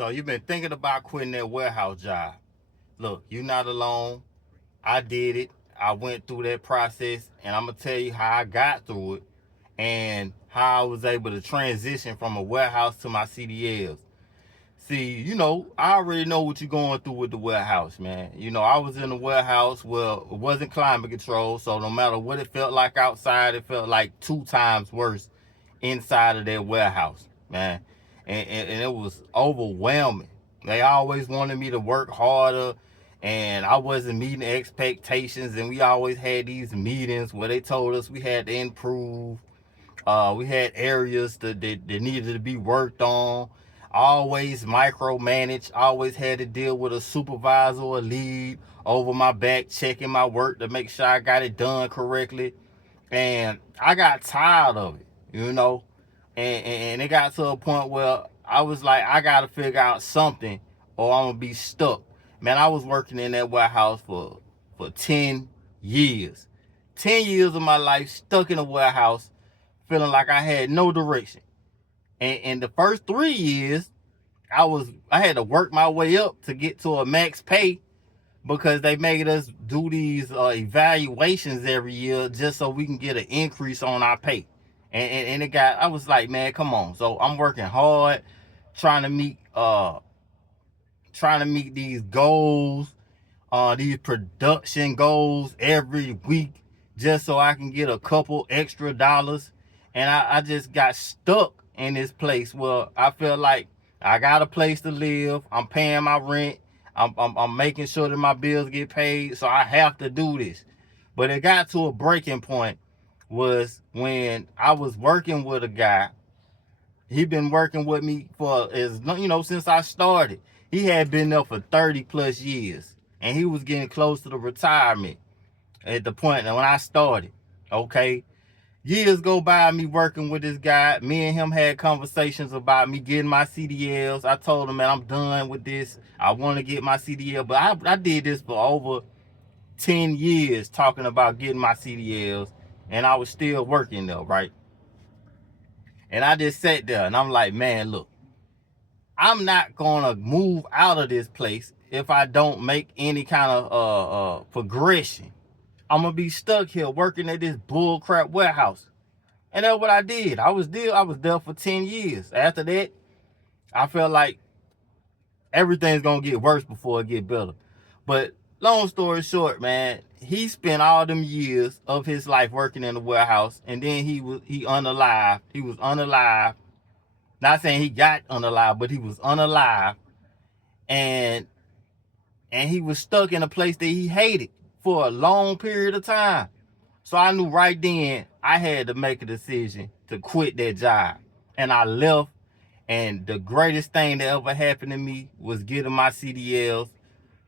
So you've been thinking about quitting that warehouse job. Look, you're not alone. I did it. I went through that process, and I'm gonna tell you how I got through it and how I was able to transition from a warehouse to my CDLs. See, I already know what you're going through with the warehouse, man. I was in the warehouse. Well, it wasn't climate control, so no matter what it felt like outside, it felt like 2 times worse inside of that warehouse, man. And it was overwhelming. They always wanted me to work harder, and I wasn't meeting expectations. And we always had these meetings where they told us we had to improve. We had areas that needed to be worked on. Always micromanaged. Always had to deal with a supervisor or a lead over my back, checking my work to make sure I got it done correctly. And I got tired of it, and it got to a point where I was like, I got to figure out something or I'm going to be stuck. Man, I was working in that warehouse for 10 years. 10 years of my life stuck in a warehouse, feeling like I had no direction. And the first 3 years, I had to work my way up to get to a max pay because they made us do these evaluations every year just so we can get an increase on our pay. And I was like, man, come on. So I'm working hard, trying to meet these goals, these production goals every week, just so I can get a couple extra dollars. And I just got stuck in this place where I feel like I got a place to live. I'm paying my rent. I'm making sure that my bills get paid. So I have to do this. But it got to a breaking point was when I was working with a guy. He been working with me for since I started. He had been there for 30 plus years, and he was getting close to the retirement at the point when I started. Okay, years go by me working with this guy. Me and him had conversations about me getting my CDLs. I told him, man, I'm done with this. I want to get my CDL, but I did this for over 10 years talking about getting my CDLs, and I was still working though, right? And I just sat there and I'm like, man, look, I'm not gonna move out of this place if I don't make any kind of progression. I'm gonna be stuck here working at this bullcrap warehouse. And that's what I did. I was there for 10 years. After that, I felt like everything's gonna get worse before it get better. But long story short, man, he spent all them years of his life working in the warehouse, and then he unalive. He was unalive. Not saying he got unalive, but he was unalive, and he was stuck in a place that he hated for a long period of time. So I knew right then I had to make a decision to quit that job, and I left. And the greatest thing that ever happened to me was getting my CDLs,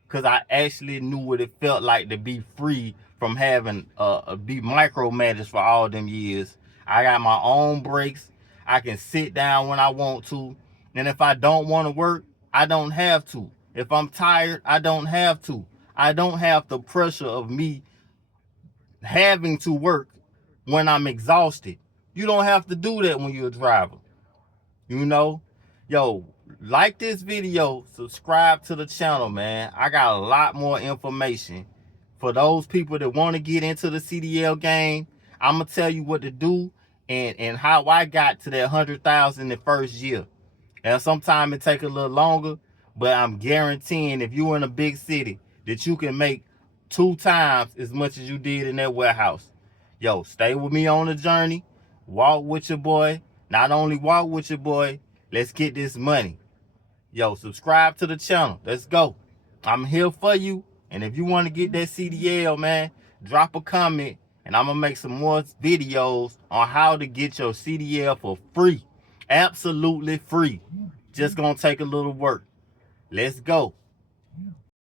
because I actually knew what it felt like to be free from having be micromanaged for all them years. I got my own breaks. I can sit down when I want to. And if I don't want to work, I don't have to. If I'm tired, I don't have to. I don't have the pressure of me having to work when I'm exhausted. You don't have to do that when you're a driver. Yo, like this video, subscribe to the channel, man. I got a lot more information for those people that want to get into the CDL game. I'm gonna tell you what to do and how I got to that 100,000 the first year. And sometimes it take a little longer, but I'm guaranteeing if you're in a big city that you can make 2 times as much as you did in that warehouse. Yo, stay with me on the journey. Walk with your boy. Not only walk with your boy, let's get this money. Yo, subscribe to the channel. Let's go. I'm here for you. And if you want to get that CDL, man, drop a comment and I'm going to make some more videos on how to get your CDL for free. Absolutely free. Just going to take a little work. Let's go.